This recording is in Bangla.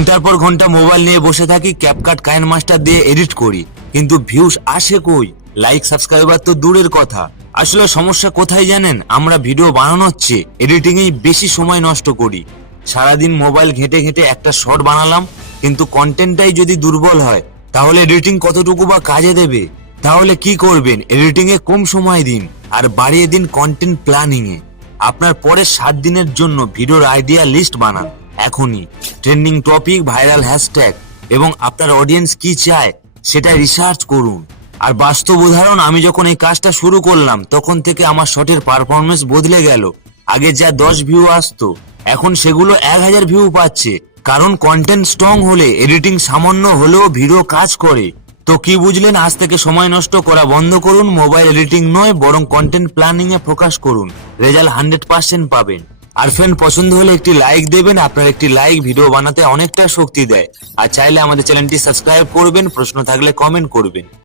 ঘন্টার পর ঘন্টা মোবাইল নিয়ে বসে থাকি, ক্যাপকাট কাইনমাস্টার দিয়ে এডিট করি, কিন্তু ভিউজ আসে কই? লাইক সাবস্ক্রাইবার তো দূরের কথা। আসলে সমস্যা কোথায় জানেন? আমরা ভিডিও বানানোর চেয়ে এডিটিং এই বেশি সময় নষ্ট করি। সারাদিন মোবাইল ঘেঁটে ঘেঁটে একটা শর্ট বানালাম, কিন্তু কন্টেন্টটাই যদি দুর্বল হয় তাহলে এডিটিং কতটুকু বা কাজে দেবে? তাহলে কি করবেন? এডিটিং এ কম সময় দিন আর বাড়িয়ে দিন কন্টেন্ট প্ল্যানিং এ। আপনার পরের 7 দিনের জন্য ভিডিওর আইডিয়া লিস্ট বানান এখনই। ট্রেন্ডিং টপিক, ভাইরাল হ্যাশট্যাগ এবং আপনার অডিয়েন্স কি চায় সেটা রিসার্চ করুন। আর বাস্তব উদাহরণ, আমি যখন এই কাজটা শুরু করলাম তখন থেকে আমার শটের পারফরমেন্স বদলে গেল। আগে যা 10 ভিউ আসতো এখন সেগুলো 1000 ভিউ পাচ্ছে। কারণ কন্টেন্ট স্ট্রং হলে এডিটিং সামান্য হলেও ভিডিও কাজ করে। তো কি বুঝলেন? আজ থেকে সময় নষ্ট করা বন্ধ করুন। মোবাইল এডিটিং নয়, বরং কন্টেন্ট প্ল্যানিং এ ফোকাস করুন। রেজাল্ট 100% পাবেন। আর ফ্রেন্ড, পছন্দ হলে একটি লাইক দেবেন। আপনার একটি লাইক ভিডিও বানাতে অনেকটা শক্তি দেয়। আর চাইলে আমাদের চ্যানেলটি সাবস্ক্রাইব করবেন। প্রশ্ন থাকলে কমেন্ট করবেন।